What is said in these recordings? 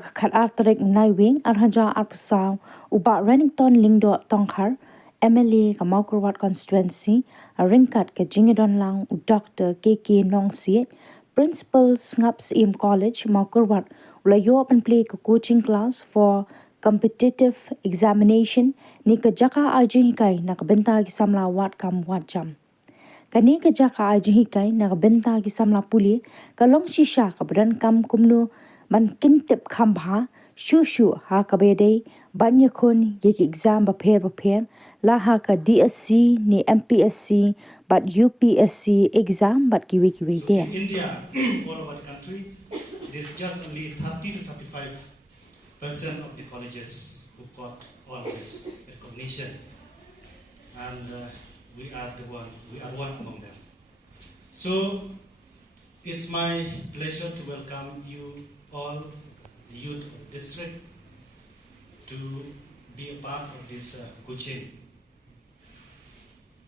Hakakat artrek naiwing arhaja arpusau uba Rennington Lingdo Tongkar MLA Mawkyrwat constituency ringkat ke jingidon lang Dr. KK Nongsiet Principal Snaps Im College Mawkyrwat ulayo open play ke coaching class for competitive examination ni ke Daka jinghikai nak bynta ki samla wat kam wat jam. Kani ke Daka jinghikai nak bynta ki samla Plie kalong shisha ke badan kam kumno man kintip kambha shushu ha ka bede banya kun yeki exam prepare la ha ka DSC ni MPSC but UPSC exam but kiwi there. In India, all over the country, it is just only 30 to 35% of the colleges who got all this recognition, and we are one among them. So it's my pleasure to welcome you all, the youth of the district, to be a part of this coaching.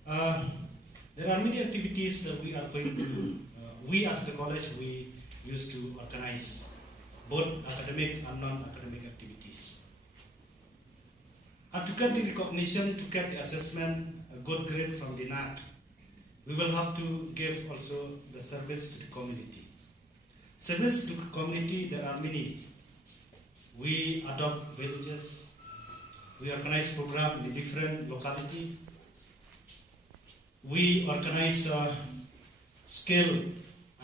There are many activities that we are going to, we as the college, we used to organize both academic and non-academic activities. And to get the recognition, to get the assessment, a good grade from the naka, we will have to give also the service to the community. Service to the community, there are many. We adopt villages, we organize programs in different locality, we organize a skill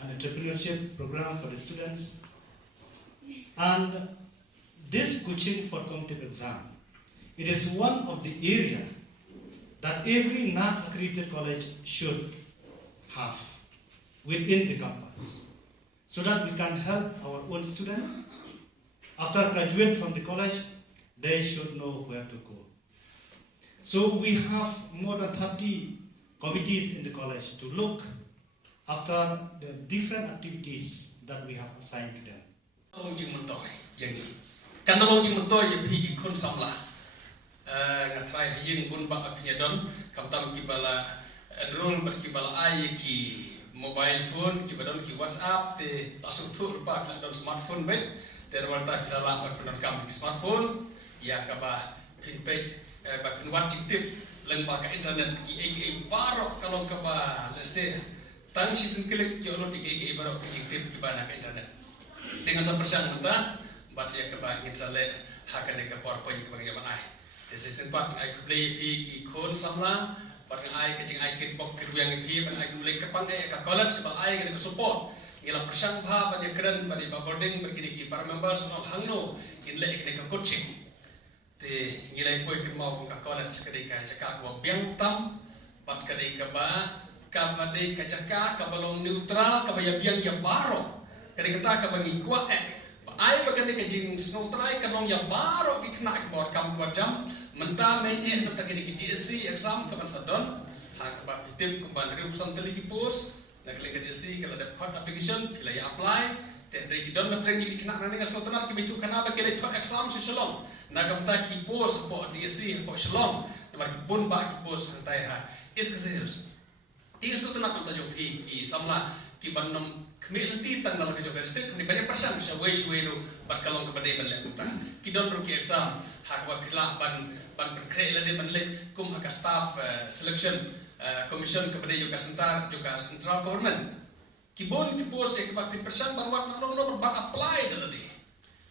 and entrepreneurship program for the students, and this coaching for competitive exam, it is one of the area that every non-accredited college should have within the campus, so that we can help our own students. After graduate from the college, they should know where to go. So we have more than 30 committees in the college to look after the different activities that we have assigned to them. Mobile phone, kibadon ki WhatsApp, te langsung tur pak nak don smartphone bet, te warta kita lah berpenon kami smartphone, ya kaba pin page, pak pinwat citip, lengkap ke internet ki barok kalau kaba lese, tang season klik yo not ki barok ki citip ki bana ke internet. Dengan sepersang mentah, bat ya kaba ingin sale hakan ke PowerPoint ke bagi zaman ai. Te season pak ai play ki kon samla. Bahkan ai kecing ai kickbox kerjaan ini, bahkan ai mulai kepan ai ke college, bahkan ai kena support. Ialah persang bah banyak keren, banyak boarding, berkini para members orang hangno, inlay kena ke coaching. Te nilai boy kermau ke college ketika cakap bahwa bynta, pat ketika bah, kabadai kacakap, kabalong neutral, kabaya biang yang baru. Ketika kita bagi kuat ai bahkan kecing neutral, kabalong yang baru kena ke bawah kamu kuat jam. Mentah mainnya mentah kini DSC exam kapan sadon, hak kebab tim kembali rebusan teliti pos, nak lagi DSC kalau ada code application, pilih apply, tendai kita don nak pergi kena nanti ngas kotoran kebitu kenapa kini code exam seselong, nak mentah kipos apa DSC apa selong, nak kipun pak kipos hentai ha, is kesehir, is kotoran mentah joki, samla kibanam kemilti tanggal ke joki distrik, ni banyak persen bisa wei-weiru berkalong kepada balik mentah, kita pergi exam, hak kebab pilih ban berkreatif dan meneliti kum hak staff selection commission kepada juga central government. Kibun kipos ya kebab persen banwat nomor ban apply daladi.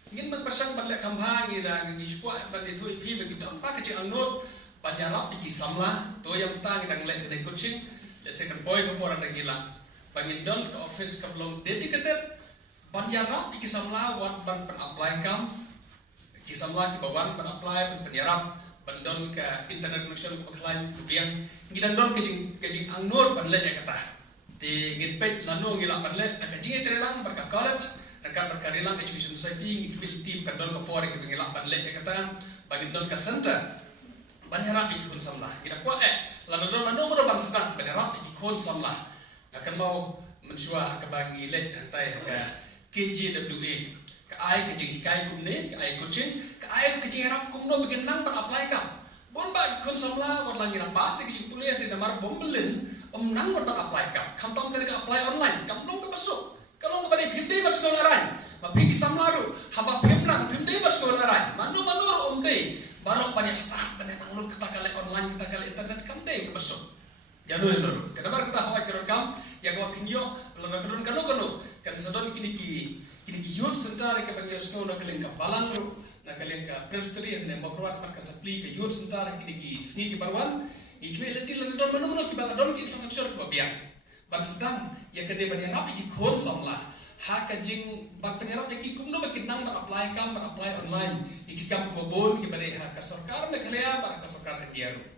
Ingin ban persen ban lek kambangi dan ngiskuat ban itu pi bagi dampak kecil anut panjarap iki samla to yang tang dan lek kena coaching le second point ko orang gila. Bangin don ke office ke belum dedicated panjarap iki samla wat ban apply kam iki samla ki bawan ban apply ban penyarap bandon ke internet connection ke klien kebiang ngidang don kejing angnur banle ya kata ti ngipet lanu ngila banle kejing trelang berka college dekat berkarilang education society ngipil tim kandol ke pori ke ngila banle ya kata bagi don ke center banyak ikut samlah kita kuat lanu don manu ban sedang banyak ikut samlah akan mau mensuah ke bagi le tai ke KJWA ke ai ke jinghikai kumne ke ai coaching ke ai ke jingharap kumno begenang apply kam bon ba kun samla war langi na pas ke jing kuliah di namar bombelin nang war apply kam kam tong ke apply online kam nong ke masuk kalau ke bani phinde mas dolar Mapiki samlaru, haba pemlang, pemde bersekolah rai. Manu omde, baru banyak start, banyak nanglut kita kali online, kita kali internet kamde ke besok. Janu lor. Kenapa kita hawa kerekam? Yang kau pinjau, lalu kanu. Kan sedon kini youth center ke bagi sekolah nak kalian kapalan ru, nak kalian ke presbytery yang Mawkyrwat makan Plie ke youth center kini seni ke baruan. Ikut letih lalu manu kita don kita infrastruktur ke babiang. Bat sedang yang kedua banyak rapi di kon samla. Hak kajing bak penyerap yang kikum no makin nang apply online. Ikikam bobon ke bade hak kasarkar nak kalian bar kasarkar diaru.